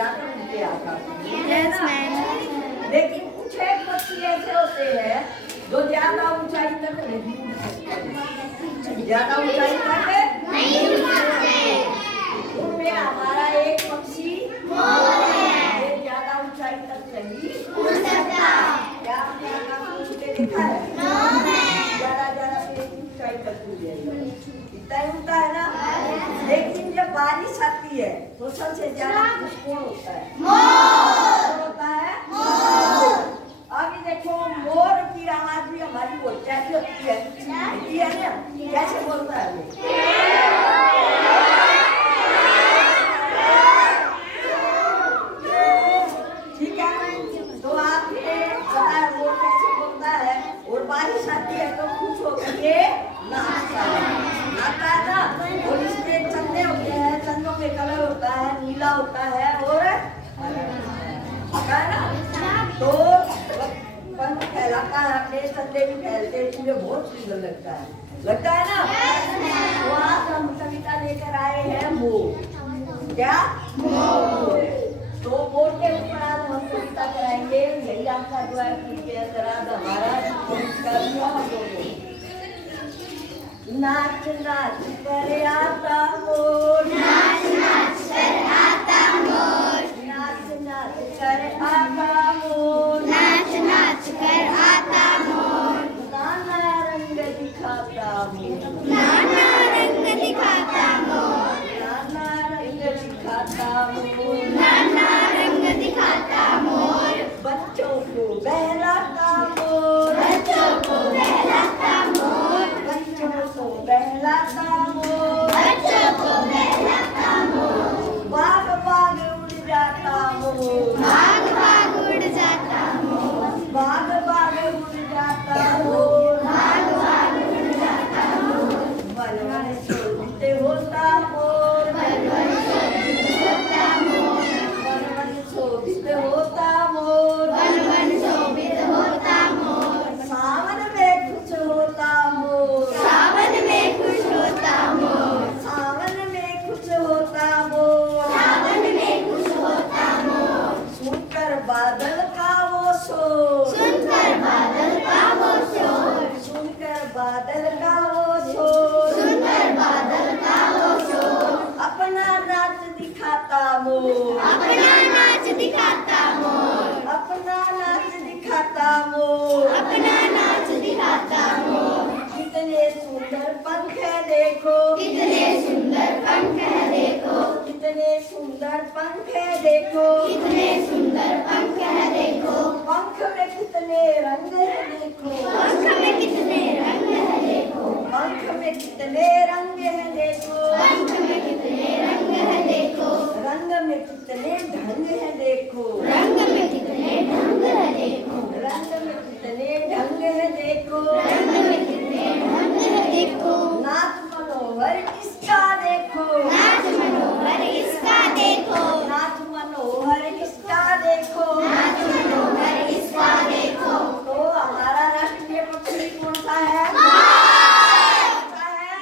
जाकर ऊंचे आकाश में। Yes, ma'am. लेकिन कुछ एक पक्षी ऐसे होते हैं जो ज्यादा ऊंचाई तक नहीं उड़ सकते, ज्यादा ऊंचाई तक नहीं उड़ सकते। उनमें हमारा एक पक्षी ये ज्यादा ऊंचाई तक नहीं उड़ सकता। क्या आपने आकाश में उड़ते देखा है? ज्यादा से ऊंचाई तक उड़ जाएगा, इतना ही उड़ता है ना। लेकिन जब बारिश आती है तो सबसे ज्यादा खुश कौन होता है? कौन होता है? अभी देखो मोर की आवाज भी हमारी बहुत कैसी होती है, ना कैसे बोलता है वो? ठीक है, तो आपने बताया मोर कैसे बोलता है। और बारिश आती है तो खुश होकर के नाचता है ना। और इसमें चंदे होते हैं, चंदों में कलर होता है, नीला होता है और हरा है ना। तो पंख फैलाता है, अपने चंदे भी फैलते हैं, मुझे बहुत सुंदर लगता है ना। तो आज हम कविता लेकर आए हैं मोर। क्या? मोर। तो मोर के ऊपर आज हम कविता कराएंगे। यही आपका दुआ है कि अंदर आज हमारा नाच नाच कर आता मोर, नाच नाच कर आता मोर, नाच नाच कर आता मोर, नाच नाच कर आता मोर, नाना रंग दिखाता मोर, नाना रंग दिखाता मोर, नाना रंग दिखाता मोर, नाना रंग दिखाता मोर, बच्चों को बहलाता मोर, बच्चों को बहलाता मोर, बच्चों को बहलाता मोर, बच्चों को बहलाता मोर, बाग बाग उड़ जाता मोर, भाग भाग उड़ जाता मोर, बाग बाग उड़ जाता मोर, भाग भाग उड़ जाता मोर, वन वन शोभित होता मोर, वन वन शोभित होता मोर, वन वन शोभित होता मोर, वन वन शोभित होता मोर, सावन में खुश होता मोर, सावन में खुश होता मोर, सावन में खुश होता मोर, सावन में खुश होता मोर, सुनकर बादल का वो शोर, सुनकर बादल का वो शोर, सुनकर बादल का वो शोर, सुनकर बादल का वो शोर, अपना नाच दिखाता मोर, अपना नाच दिखाता मोर, अपना नाच दिखाता मोर, अपना नाच दिखाता मोर, कितने सुंदर पंख है देखो, कितने सुंदर पंख है देखो, कितने सुंदर पंख है देखो, कितने सुंदर पंख है देखो, पंख में कितने रंग है देखो, पंख में कितने रंग है देखो, पंख में कितने रंग है देखो, पंख में कितने रंग है देखो, रंग में कितने ढंग है देखो, रंग में कितने ढंग है देखो, रंग में कितने ढंग है देखो, रंग में कितने ढंग है देखो, नाच मनोहर इसका देखो, नाच मनोहर इसका देखो, नाच मनोहर इसका देखो। नाच मनोहर इसका देखो, तो हमारा राष्ट्रीय पक्षी कौन सा है? कौन सा है?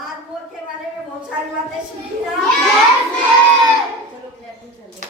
आज मोर के बारे में बहुत सारी बातें सीखी ना। चलो प्रैक्टिस कर लेते हैं।